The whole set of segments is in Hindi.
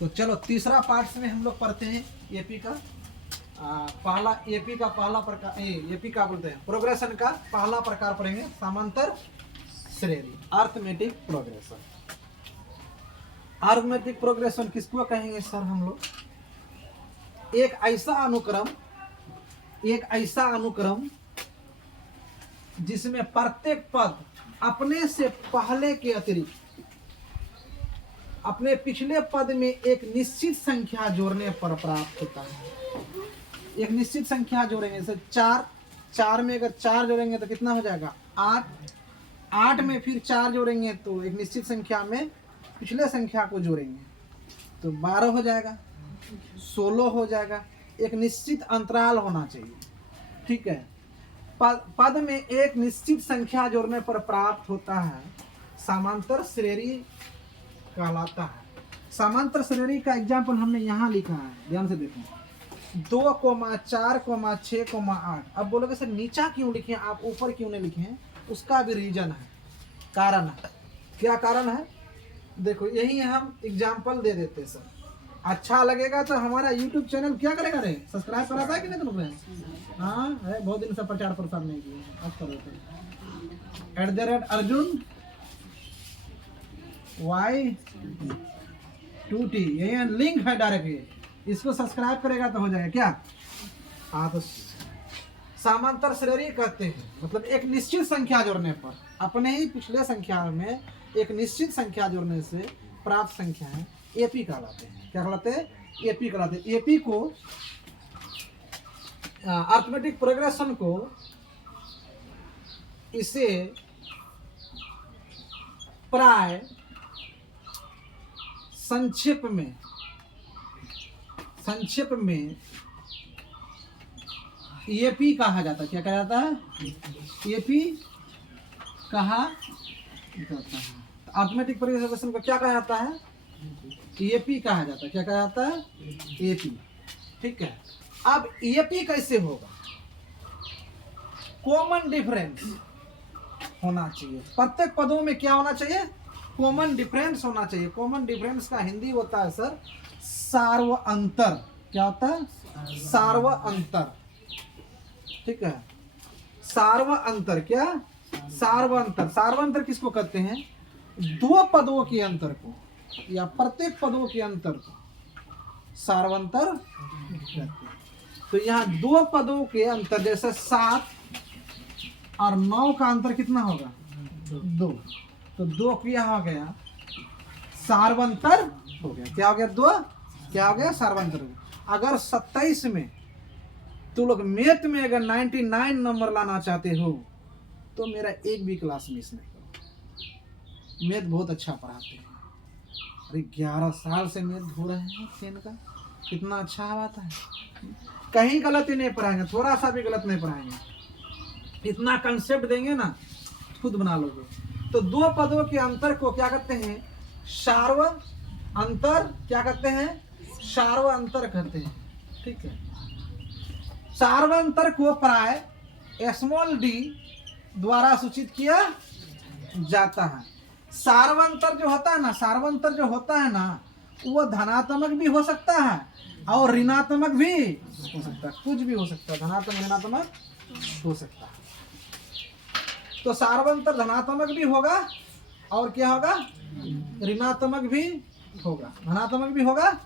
तो चलो तीसरा पार्ट में हम लोग पढ़ते हैं एपी का पहला पहला प्रकार एपी का बोलते हैं प्रोग्रेशन का पहला प्रकार पढ़ेंगे समांतर श्रेणी अर्थमेटिक प्रोग्रेशन। अर्थमेटिक प्रोग्रेशन किसको कहेंगे सर हम लोग? एक ऐसा अनुक्रम जिसमें प्रत्येक पद अपने से पहले के अतिरिक्त अपने पिछले पद में एक निश्चित संख्या जोड़ने पर प्राप्त होता है। एक निश्चित संख्या जोड़ेंगे जैसे चार में अगर 4 जोड़ेंगे तो कितना हो जाएगा 8 में फिर 4 जोड़ेंगे तो एक निश्चित संख्या में पिछले संख्या को जोड़ेंगे तो 12 हो जाएगा, 16 हो जाएगा। एक निश्चित अंतराल होना चाहिए, ठीक है। पद में एक निश्चित संख्या जोड़ने पर प्राप्त होता है समांतर श्रेणी कहलाता है। समांतर श्रेणी का एग्जाम्पल हमने यहाँ लिखा है, ध्यान से देखो 2, 4, 6, 8। अब बोलोगे सर नीचा क्यों लिखे आप ऊपर क्यों नहीं लिखे हैं? उसका भी रीजन है, कारण है। क्या कारण है? देखो यही हम एग्जाम्पल दे देते हैं सर। अच्छा लगेगा तो हमारा YouTube चैनल क्या करेगा रे? सब्सक्राइब कराता है कि नहीं तुम लोग? हाँ है, बहुत दिन से प्रचार प्रसार नहीं किया, अब करो। @अर्जुन Y2T ये लिंक है डायरेक्ट, इसको सब्सक्राइब करेगा तो हो जाएगा क्या? हाँ तो समांतर श्रेणी कहते हैं मतलब एक निश्चित संख्या जोड़ने पर अपने ही पिछले संख्या में एक निश्चित संख्या जोड़ने से प्राप्त संख्या है एपी कहलाते हैं। क्या कहलाते हैं? एपी कहलाते हैं। एपी को अर्थमेटिक प्रोग्रेशन को इसे प्राय संक्षेप में एपी कहा जाता है। क्या कहा जाता है? एपी कहा जाता है। अर्थमेटिक प्रोग्रेशन को क्या कहा जाता है? एपी कहा जाता है। क्या कहा जाता है? एपी, ठीक है। अब एपी कैसे होगा? कॉमन डिफरेंस होना चाहिए प्रत्येक पदों में। क्या होना चाहिए? कॉमन डिफरेंस होना चाहिए। कॉमन डिफरेंस का हिंदी होता है सर सार्व अंतर। क्या होता है? सार्व अंतर, ठीक है। सार्व अंतर क्या? सार्व अंतर। सार्व अंतर किसको कहते हैं? दो पदों के अंतर को या प्रत्येक पदों के अंतर को सार्वंतर कहते हैं। तो यहाँ 2 पदों के अंतर जैसे 7 और 9 का अंतर कितना होगा? 2। तो 2 क्या हो गया? सार्वंतर हो गया। क्या हो गया? 2 क्या हो गया? सार्वंतर हो गया। अगर 27 में तुम लोग मैथ में अगर 99 नंबर लाना चाहते हो तो मेरा एक भी क्लास मिस नहीं करो। मैथ बहुत अच्छा पढ़ाते हैं। अरे 11 साल से मैथ हो रहे हैं 10 का, कितना अच्छा आता है। कहीं गलत ही नहीं पढ़ाएंगे, थोड़ा सा भी गलत नहीं पढ़ाएंगे। इतना कंसेप्ट देंगे ना खुद बना लोगे। तो 2 पदों के अंतर को क्या कहते हैं? सार्व अंतर। क्या कहते हैं? सार्व अंतर कहते हैं, ठीक है। सार्व अंतर को प्राय स्मॉल d द्वारा सूचित किया जाता है। सार्वंतर जो होता है ना, सार्वंतर जो होता है ना वो धनात्मक भी हो सकता है और ऋणात्मक भी हो सकता है। कुछ भी हो सकता है, धनात्मक ऋणात्मक हो सकता है। तो सार्वंतर धनात्मक भी होगा और क्या होगा? ऋणात्मक भी होगा। धनात्मक भी होगा,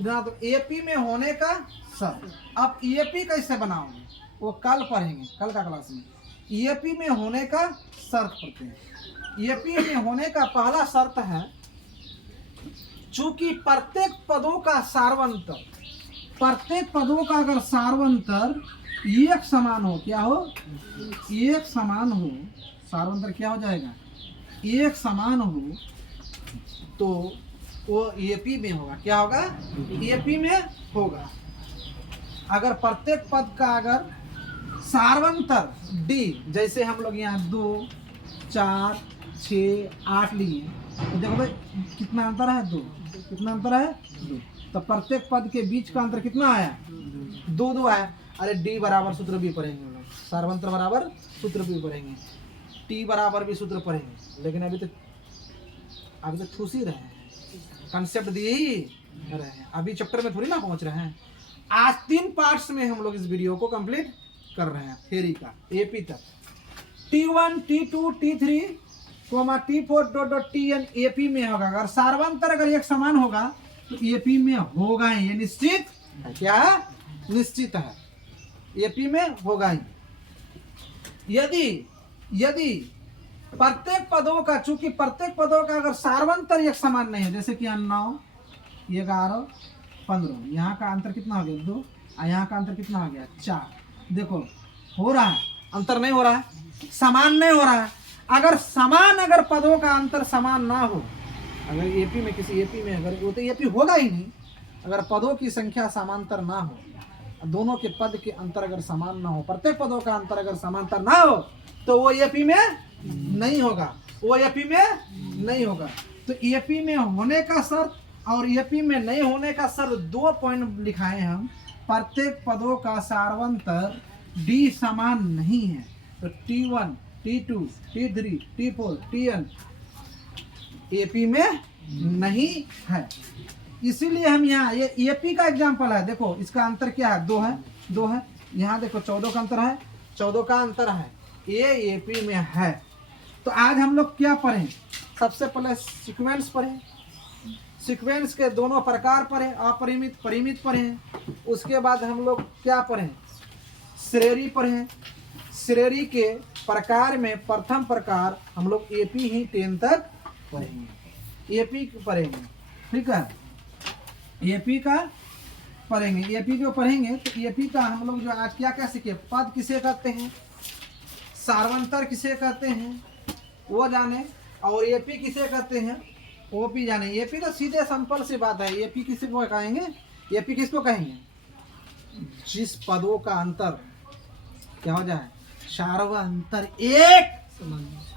ऋणात्मक। एपी में होने का शर्त। अब एपी कैसे बनाओगे वो कल पढ़ेंगे, कल का क्लास में। एपी में होने का शर्त पढ़ते हैं। एपी में होने का पहला शर्त है चूंकि प्रत्येक पदों का सार्वंतर, प्रत्येक पदों का अगर सार्वंतर एक समान हो, क्या हो? एक समान हो। सार्वंतर क्या हो जाएगा? एक समान हो तो वो एपी में होगा। क्या होगा? एपी में होगा। अगर प्रत्येक पद का अगर सार्वंतर डी, जैसे हम लोग यहाँ 2, 4, 6, 8 लिए तो देखो भाई कितना अंतर है? 2। कितना अंतर है? 2। तो प्रत्येक पद के बीच का अंतर कितना आया? 2 आया। अरे डी बराबर सूत्र भी पढ़ेंगे हम लोग, सार्वंतर बराबर सूत्र भी पढ़ेंगे, टी बराबर भी सूत्र पढ़ेंगे। लेकिन अभी तो ठूस ही रहे हैं, कंसेप्ट दिए ही रहे हैं, अभी चैप्टर में थोड़ी ना पहुंच रहे हैं। आज 3 पार्ट्स में हम लोग इस वीडियो को कंप्लीट कर रहे हैं थ्योरी का एपी तक। T1 T2 T3 T4 Tn AP में होगा। अगर सार्वंतर अगर एक समान होगा तो एपी में होगा ही, ये निश्चित है। क्या है? निश्चित है, एपी में होगा ही। यदि प्रत्येक पदों का, चूंकि प्रत्येक पदों का अगर सार्वंतर एक समान नहीं है, जैसे कि 9 11 15, यहाँ का अंतर कितना हो गया 2 और यहाँ का अंतर कितना हो गया 4। देखो हो रहा है, अंतर नहीं हो रहा है, समान नहीं हो रहा है। अगर पदों का अंतर समान ना हो, अगर एपी में किसी एपी में अगर वो तो एपी होगा ही नहीं। अगर पदों की संख्या समांतर ना हो, दोनों के पद के अंतर अगर समान ना हो, प्रत्येक पदों का अंतर अगर समांतर ना हो, तो वो एपी में नहीं होगा, वो एपी में नहीं होगा। तो एपी में होने का शर्त और एपी में नहीं होने का शर्त 2 पॉइंट लिखाए हम। प्रत्येक पदों का सार्वंतर डी समान नहीं है, तो T1 T2 T3 T4 Tn AP में नहीं है। इसीलिए हम यहाँ ये एपी का एग्जांपल है। देखो इसका अंतर क्या है, 2 है। यहाँ देखो 14 का अंतर है, 14 का अंतर है, ये एपी में है। तो आज हम लोग क्या पढ़ें? सबसे पहले सीक्वेंस पढ़ें, सीक्वेंस के दोनों प्रकार पढ़ें, अपरिमित परिमित पढ़ें। उसके बाद हम लोग क्या पढ़ें? श्रेणी पढ़ें। श्रेणी के प्रकार में प्रथम प्रकार हम लोग एपी ही 10 तक पढ़ेंगे, एपी पढ़ेंगे, ठीक है। एपी का पढ़ेंगे, एपी जो पढ़ेंगे तो एपी का हम लोग जो आज क्या क्या सीखे, पद किसे कहते हैं, सार्वंतर किसे कहते हैं वो जाने, और एपी किसे कहते हैं ओपी जाने। एपी तो सीधे सिंपल सी बात है, एपी किसी को कहेंगे, एपी किसको कहेंगे? जिस पदों का अंतर क्या हो जाए, सार्वंतर एक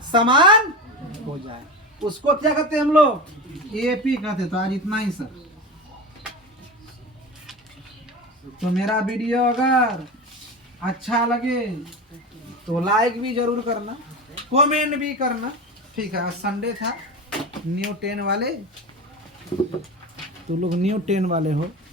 समान हो जाए, उसको क्या कहते हैं हम लोग? एपी कहते। तो आज इतना ही सर। तो मेरा वीडियो अगर अच्छा लगे तो लाइक भी जरूर करना, कमेंट भी करना, ठीक है। संडे था, न्यू 10 वाले, तो लोग न्यू 10 वाले हो